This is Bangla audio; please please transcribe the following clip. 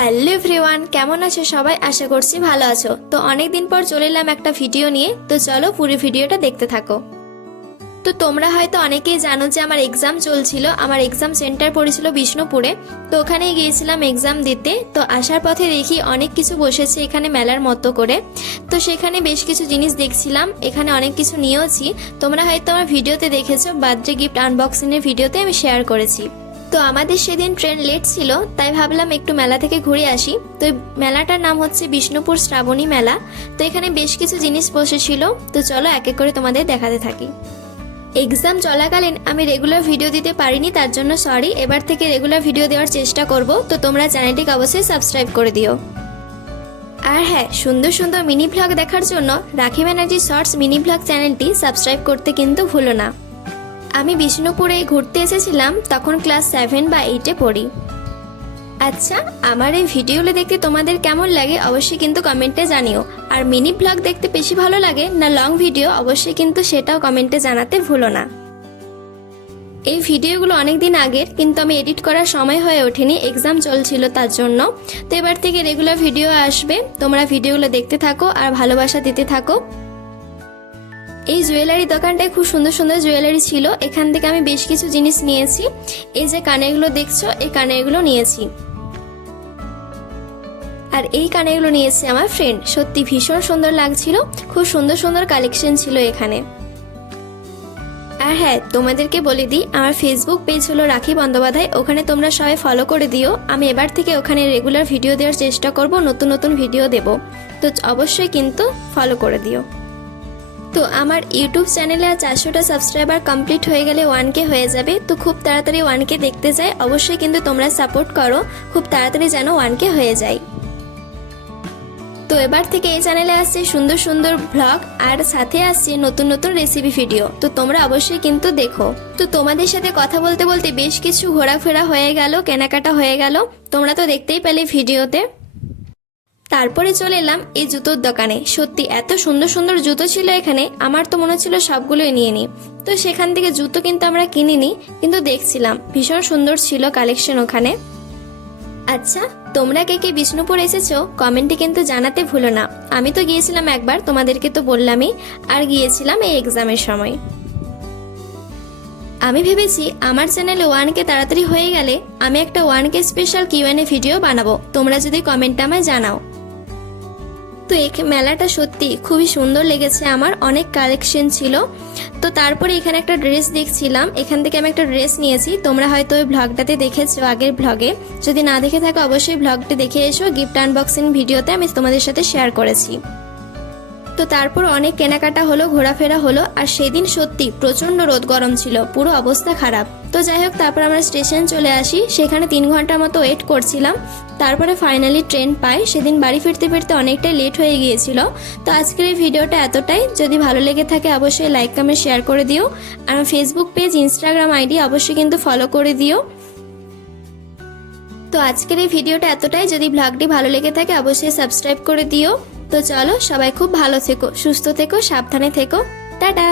হ্যালো এভরিওয়ান, কেমন আছো সবাই? আশা করছি ভালো আছো। তো অনেক দিন পর চলে এলাম একটা ভিডিও নিয়ে। তো চলো পুরো ভিডিওটা দেখতে থাকো। তো তোমরা হয়তো অনেকেই জানো যে আমার এক্সাম চলছিল। আমার এক্সাম সেন্টার পড়েছিল বিষ্ণুপুরে। তো ওখানেই গিয়েছিলাম এক্সাম দিতে। তো আসার পথে দেখি অনেক কিছু বসেছে এখানে মেলার মতো করে। তো সেখানে বেশ কিছু জিনিস দেখছিলাম, এখানে অনেক কিছু নিয়েওছি। তোমরা হয়তো আমার ভিডিওতে দেখেছো, বার্থডে গিফট আনবক্সিংয়ের ভিডিওতে আমি শেয়ার করেছি। তো আমাদের সেদিন ট্রেন লেট ছিল, তাই ভাবলাম একটু মেলা থেকে ঘুরে আসি। তো মেলাটার নাম হচ্ছে বিষ্ণুপুর শ্রাবণী মেলা। তো এখানে বেশ কিছু জিনিস বসেছিল। তো চলো এক এক করে তোমাদের দেখাতে থাকি। এক্সাম চলাকালীন আমি রেগুলার ভিডিও দিতে পারিনি, তার জন্য সরি। এবার থেকে রেগুলার ভিডিও দেওয়ার চেষ্টা করব। তো তোমরা চ্যানেলটিকে অবশ্যই সাবস্ক্রাইব করে দিও। আর হ্যাঁ, সুন্দর সুন্দর মিনি ভ্লগ দেখার জন্য রাখি ব্যানার্জি শর্টস মিনি ভ্লগ চ্যানেলটি সাবস্ক্রাইব করতে কিন্তু ভুলো না। আমি বিষ্ণুপুরে ঘুরতে এসেছিলাম, তখন ক্লাস 7 বা 8-এ পড়ি। আচ্ছা, আমার এই ভিডিওগুলো দেখতে তোমাদের কেমন লাগে অবশ্যই কিন্তু কমেন্টে জানিও। আর মিনি ব্লগ দেখতে বেশি ভালো লাগে না লং ভিডিও, অবশ্যই কিন্তু সেটাও কমেন্টে জানাতে ভুলো না। এই ভিডিওগুলো অনেক দিন আগের, কিন্তু আমি এডিট করার সময় হয়ে ওঠেনি, এক্সাম চলছিল তার জন্য। তো এবার থেকে রেগুলার ভিডিও আসবে, তোমরা ভিডিওগুলো দেখতে থাকো আর ভালোবাসা দিতে থাকো। এই জুয়েলারি দোকানটায় খুব সুন্দর সুন্দর জুয়েলারি ছিল। এখান থেকে আমি বেশ কিছু জিনিস নিয়েছি। এই যে কানেরগুলো দেখছো, এই কানেরগুলো নিয়েছি। আর এই কানেরগুলো নিয়েছে আমার ফ্রেন্ড। সত্যি ভীষণ সুন্দর লাগছিল, খুব সুন্দর সুন্দর কালেকশন ছিল এখানে। আর হ্যাঁ, তোমাদেরকে বলে দিই, আমার ফেসবুক পেজ হলো রাখি বন্দ্যোপাধ্যায়, ওখানে তোমরা সবাই ফলো করে দিও। আমি এবার থেকে ওখানে রেগুলার ভিডিও দেওয়ার চেষ্টা করব, নতুন নতুন ভিডিও দেব। তো অবশ্যই কিন্তু ফলো করে দিও। তো আমার ইউটিউব চ্যানেলে আর 400টা সাবস্ক্রাইবার কমপ্লিট হয়ে গেলে 1K হয়ে যাবে। তো খুব তাড়াতাড়ি 1K দেখতে চাই, অবশ্যই কিন্তু তোমরা সাপোর্ট করো, খুব তাড়াতাড়ি যেন 1K হয়ে যায়। তো এবার থেকে এই চ্যানেলে আসছে সুন্দর সুন্দর ব্লগ, আর সাথে আসছে নতুন নতুন রেসিপি ভিডিও। তো তোমরা অবশ্যই কিন্তু দেখো। তো তোমাদের সাথে কথা বলতে বলতে বেশ কিছু ঘোরাফেরা হয়ে গেল, কেনাকাটা হয়ে গেল, তোমরা তো দেখতেই পেলে ভিডিওতে। তারপরে চলে এলাম এই জুতোর দোকানে। সত্যি এত সুন্দর সুন্দর জুতো ছিল এখানে, আমার তো মনে হচ্ছিল সবগুলোই নিয়ে নিই। তো সেখান থেকে জুতো কিন্তু আমরা কিনিনি, কিন্তু দেখছিলাম, ভীষণ সুন্দর ছিল কালেকশন ওখানে। আচ্ছা, তোমরা কে কে বিষ্ণুপুর এসেছো কমেন্টে কিন্তু জানাতে ভুলো না। আমি তো গিয়েছিলাম একবার, তোমাদেরকে তো বললামই, আর গিয়েছিলাম এই এক্সামের সময়। আমি ভেবেছি আমার চ্যানেলে 1K তাড়াতাড়ি হয়ে গেলে আমি একটা 1K স্পেশাল Q&A ভিডিও বানাবো, তোমরা যদি কমেন্টে আমায় জানাও। তো এই মেলাটা সত্যি খুবই সুন্দর লেগেছে আমার, অনেক কালেকশন ছিল। তো তারপরে এখানে একটা ড্রেস দেখছিলাম, এখান থেকে আমি একটা ড্রেস নিয়েছি। তোমরা হয়তো ওই ব্লগটাতে দেখেছো আগের ব্লগে, যদি না দেখে থাকো অবশ্যই ব্লগটা দেখে এসো। গিফট আনবক্সিং ভিডিওতে আমি তোমাদের সাথে শেয়ার করেছি। তো তারপর অনেক কেনাকাটা হলো, ঘোরাফেরা হলো। আর সেদিন সত্যি প্রচন্ড রোদ গরম ছিল, পুরো অবস্থা খারাপ। তো যাই হোক, তারপর আমরা স্টেশন চলে আসি, সেখানে 3 ঘন্টার মতো ওয়েট করছিলাম। তারপরে ফাইনালি ট্রেন পাই। সেদিন বাড়ি ফিরতে ফিরতে অনেকটাই লেট হয়ে গিয়েছিল। তো আজকের এই ভিডিওটা এতটাই। যদি ভালো লেগে থাকে অবশ্যই লাইক কমেন্ট শেয়ার করে দিও। আর আমার ফেসবুক পেজ, ইনস্টাগ্রাম আইডি অবশ্যই কিন্তু ফলো করে দিও। তো আজকের এই ভিডিওটা এতটাই। যদি ব্লগটি ভালো লেগে থাকে অবশ্যই সাবস্ক্রাইব করে দিও। তো চলো, সবাই খুব ভালো থেকো, সুস্থ থেকো, সাবধানে থেকো। টাটা।